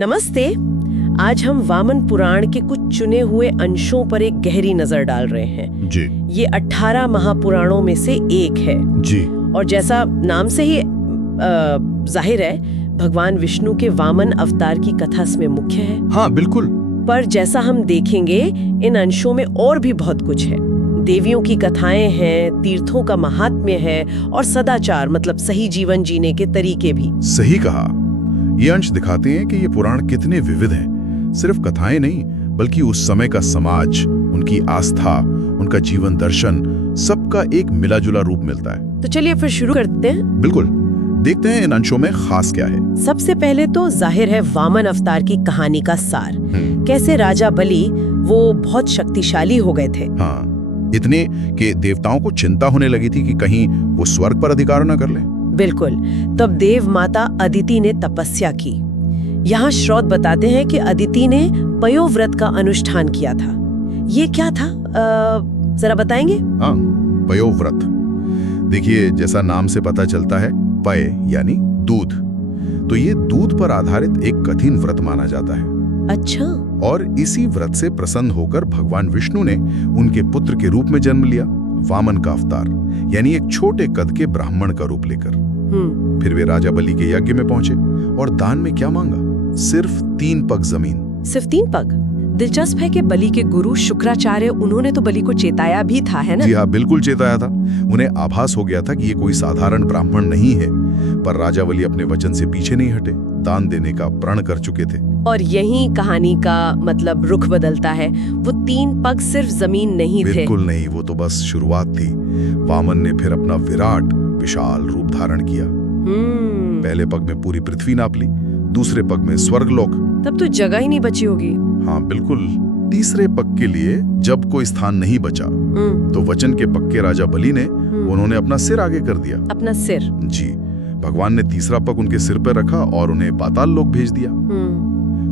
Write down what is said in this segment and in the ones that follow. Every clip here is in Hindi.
नमस्ते। आज हम वामन पुराण के कुछ चुने हुए अंशों पर एक गहरी नजर डाल रहे हैं। जी ये 18 महापुराणों में से एक है। जी और जैसा नाम से ही जाहिर है, भगवान विष्णु के वामन अवतार की कथा इसमें मुख्य है। हाँ बिल्कुल। पर जैसा हम देखेंगे, इन अंशों में और भी बहुत कुछ है। देवियों की कथाएं हैं, तीर्थों का महात्म्य है और सदाचार मतलब सही जीवन जीने के तरीके भी। सही कहा। ये अंश दिखाते हैं कि ये पुराण कितने विविध हैं। सिर्फ कथाएं नहीं, बल्कि उस समय का समाज, उनकी आस्था, उनका जीवन दर्शन, सबका एक मिला जुला रूप मिलता है। तो चलिए फिर शुरू करते हैं। बिल्कुल, देखते हैं इन अंशों में खास क्या है। सबसे पहले तो जाहिर है वामन अवतार की कहानी का सार। कैसे राजा बलि वो बहुत शक्तिशाली हो गए थे। हाँ, इतने कि देवताओं को चिंता होने लगी थी कि कहीं वो स्वर्ग पर अधिकार न कर ले। बिल्कुल। तब देव माता अदिति ने तपस्या की। यहाँ श्रोत बताते हैं कि अदिति ने पयोव्रत का अनुष्ठान किया था। ये क्या था, जरा बताएंगे? हाँ, पयोव्रत। देखिए, जैसा नाम से पता चलता है, पय यानी दूध, तो ये दूध पर आधारित एक कठिन व्रत माना जाता है। अच्छा। और इसी व्रत से प्रसन्न होकर भगवान विष्णु ने उनके पुत्र के रूप में जन्म लिया, वामन का अवतार, यानी एक छोटे कद के ब्राह्मण का रूप लेकर। फिर वे राजा बलि के यज्ञ में पहुंचे और दान में क्या मांगा? सिर्फ 3 पग जमीन। सिर्फ 3 पग? दिलचस्प है कि बलि के गुरु शुक्राचार्य, उन्होंने तो बलि को चेताया भी था, है ना? जी हाँ, बिल्कुल चेताया था। उन्हें आभास हो गया था कि ये कोई साधारण ब्राह्मण नहीं है, पर राजा बलि अपने वचन से पीछे नहीं हटे, दान देने का प्रण कर चुके थे। और यही कहानी का मतलब रुख बदलता है। वो 3 पग सिर्फ जमीन नहीं थे। बिल्कुल नहीं, वो तो बस शुरुआत थी। वामन ने फिर अपना विराट विशाल रूप धारण किया। पहले पग में पूरी पृथ्वी नाप ली, दूसरे पग में स्वर्गलोक। तब तो जगह ही नहीं बची होगी। हाँ बिल्कुल। तीसरे पग के लिए जब कोई स्थान नहीं बचा, तो वचन के पक्के राजा बलि ने उन्होंने अपना सिर आगे कर दिया। अपना सिर? जी। भगवान ने तीसरा पग उनके सिर पर रखा और उन्हें पाताल लोक भेज दिया।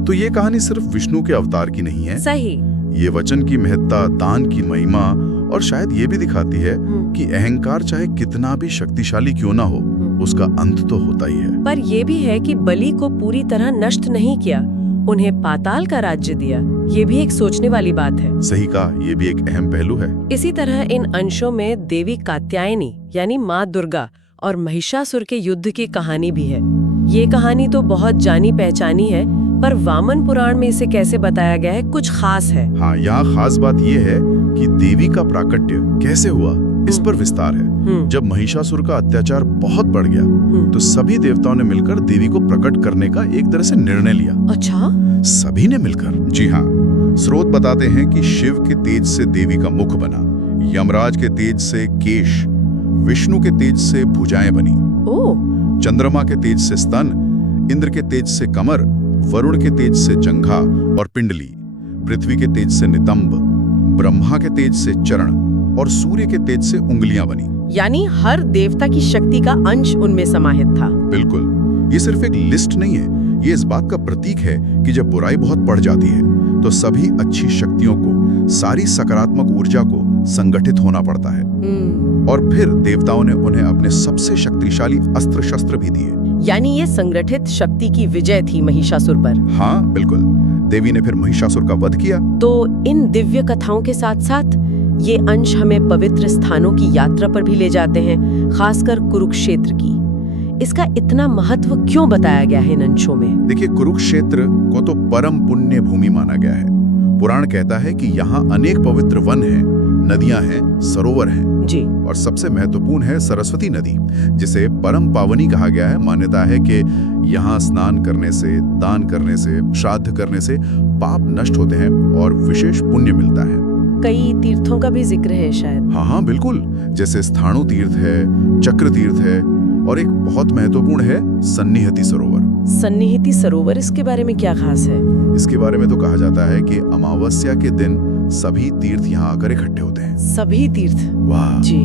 तो ये कहानी सिर्फ विष्णु के अवतार की नहीं है। सही। ये वचन की महत्ता, दान की महिमा, और शायद ये भी दिखाती है कि अहंकार चाहे कितना भी शक्तिशाली क्यों ना हो, उसका अंत तो होता ही है। पर ये भी है कि बलि को पूरी तरह नष्ट नहीं किया, उन्हें पाताल का राज्य दिया। ये भी एक सोचने वाली बात है। सही कहा, ये भी एक अहम पहलू है। इसी तरह इन अंशों में देवी कात्यायनी यानी माँ दुर्गा और महिषासुर के युद्ध की कहानी भी है। ये कहानी तो बहुत जानी पहचानी है, पर वामन पुराण में इसे कैसे बताया गया है, कुछ खास है। हाँ, यहाँ खास बात ये है कि देवी का प्राकट्य कैसे हुआ, इस पर विस्तार है। जब महिषासुर का अत्याचार बहुत बढ़ गया, तो सभी देवताओं ने मिलकर देवी को प्रकट करने का एक तरह से निर्णय लिया। अच्छा? सभी ने मिलकर? जी हाँ। स्रोत बताते हैं कि शिव के तेज से देवी का मुख बना, यमराज के तेज से केश, विष्णु के तेज से भुजाएं बनी, चंद्रमा के तेज से स्तन, इंद्र के तेज से कमर, वरुण के तेज से जंघा और पिंडली, पृथ्वी के तेज से नितंब, ब्रह्मा के तेज से चरण और सूर्य के तेज से उंगलियां बनी। यानी हर देवता की शक्ति का अंश उनमें समाहित था। बिल्कुल। ये सिर्फ एक लिस्ट नहीं है, ये इस बात का प्रतीक है कि जब बुराई बहुत बढ़ जाती है, तो सभी अच्छी शक्तियों को, सारी सकारात्मक ऊर्जा को संगठित होना पड़ता है। और फिर देवताओं ने उन्हें अपने सबसे शक्तिशाली अस्त्र शस्त्र भी दिए। यानी ये संगठित शक्ति की विजय थी महिषासुर पर। हाँ बिल्कुल। देवी ने फिर महिषासुर का वध किया। तो इन दिव्य कथाओं के साथ साथ ये अंश हमें पवित्र स्थानों की यात्रा पर भी ले जाते हैं, खासकर कुरुक्षेत्र की। इसका इतना महत्व क्यों बताया गया है इन अंशों में? देखिए, कुरुक्षेत्र को तो परम पुण्य भूमि माना गया है। पुराण कहता है कि यहाँ अनेक पवित्र वन हैं, नदियां हैं, सरोवर हैं जी। और सबसे महत्वपूर्ण है सरस्वती नदी, जिसे परम पावनी कहा गया है। मान्यता है कि यहाँ स्नान करने से, दान करने से, श्राद्ध करने से पाप नष्ट होते हैं और विशेष पुण्य मिलता है। कई तीर्थों का भी जिक्र है शायद। हाँ बिल्कुल। जैसे स्थाणु तीर्थ है, चक्र तीर्थ है, और एक बहुत महत्वपूर्ण है सन्निहिति सरोवर। सन्निहिति सरोवर, इसके बारे में क्या खास है? इसके बारे में तो कहा जाता है कि अमावस्या के दिन सभी तीर्थ यहाँ आकर इकट्ठे होते हैं। सभी तीर्थ? वाह जी।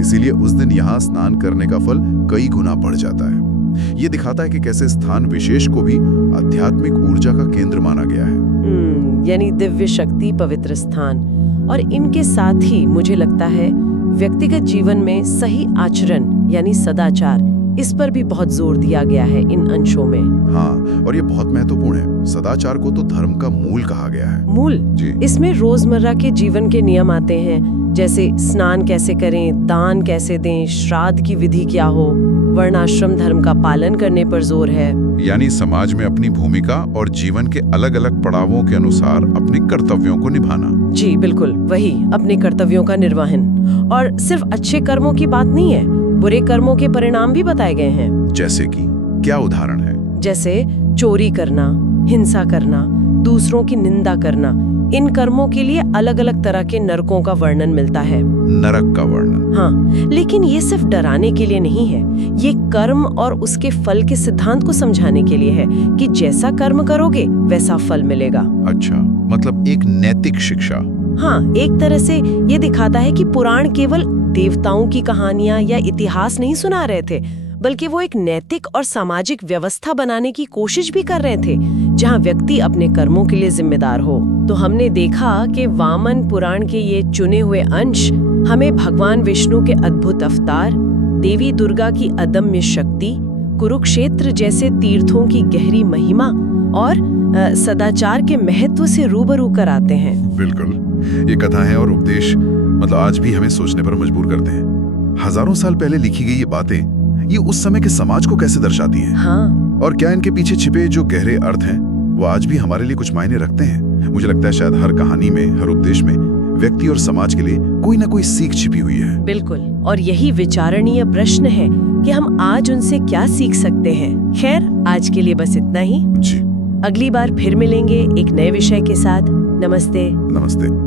इसीलिए उस दिन यहाँ स्नान करने का फल कई गुना बढ़ जाता है। ये दिखाता है कि कैसे स्थान विशेष को भी आध्यात्मिक ऊर्जा का केंद्र माना गया है। यानी दिव्य शक्ति, पवित्र स्थान, और इनके साथ ही मुझे लगता है व्यक्तिगत जीवन में सही आचरण यानी सदाचार इस पर भी बहुत जोर दिया गया है इन अंशों में। हाँ, और ये बहुत महत्वपूर्ण है। सदाचार को तो धर्म का मूल कहा गया है। मूल जी। इसमें रोजमर्रा के जीवन के नियम आते हैं, जैसे स्नान कैसे करें, दान कैसे दें, श्राद्ध की विधि क्या हो, वर्णाश्रम धर्म का पालन करने पर जोर है। यानी समाज में अपनी भूमिका और जीवन के अलग अलग पड़ावों के अनुसार अपने कर्तव्यों को निभाना। जी बिल्कुल, वही अपने कर्तव्यों का निर्वहन। और सिर्फ अच्छे कर्मों की बात नहीं है, बुरे कर्मों के परिणाम भी बताए गए हैं। जैसे कि क्या उदाहरण है? जैसे चोरी करना, हिंसा करना, दूसरों की निंदा करना, इन कर्मों के लिए अलग अलग तरह के नरकों का वर्णन मिलता है। नरक का वर्णन? हाँ, लेकिन ये सिर्फ डराने के लिए नहीं है, ये कर्म और उसके फल के सिद्धांत को समझाने के लिए है कि जैसा कर्म करोगे वैसा फल मिलेगा। अच्छा, मतलब एक नैतिक शिक्षा। हाँ, एक तरह से ये दिखाता है कि पुराण केवल देवताओं की कहानियां या इतिहास नहीं सुना रहे थे, बल्कि वो एक नैतिक और सामाजिक व्यवस्था बनाने की कोशिश भी कर रहे थे, जहाँ व्यक्ति अपने कर्मों के लिए जिम्मेदार हो। तो हमने देखा कि वामन पुराण के ये चुने हुए अंश हमें भगवान विष्णु के अद्भुत अवतार, देवी दुर्गा की अदम्य शक्ति, कुरुक्षेत्र जैसे तीर्थों की गहरी महिमा और सदाचार के महत्व से रूबरू कराते हैं। बिल्कुल, ये कथाएं और उपदेश मतलब आज भी हमें सोचने पर मजबूर करते हैं। हजारों साल पहले लिखी गई ये बातें ये उस समय के समाज को कैसे दर्शाती हैं? हाँ। और क्या इनके पीछे छिपे जो गहरे अर्थ हैं वो आज भी हमारे लिए कुछ मायने रखते हैं? मुझे लगता है शायद हर कहानी में, हर उपदेश में व्यक्ति और समाज के लिए कोई ना कोई सीख छिपी हुई है। बिल्कुल, और यही विचारणीय प्रश्न है कि हम आज उनसे क्या सीख सकते हैं। खैर, आज के लिए बस इतना ही। जी। अगली बार फिर मिलेंगे एक नए विषय के साथ। नमस्ते। नमस्ते।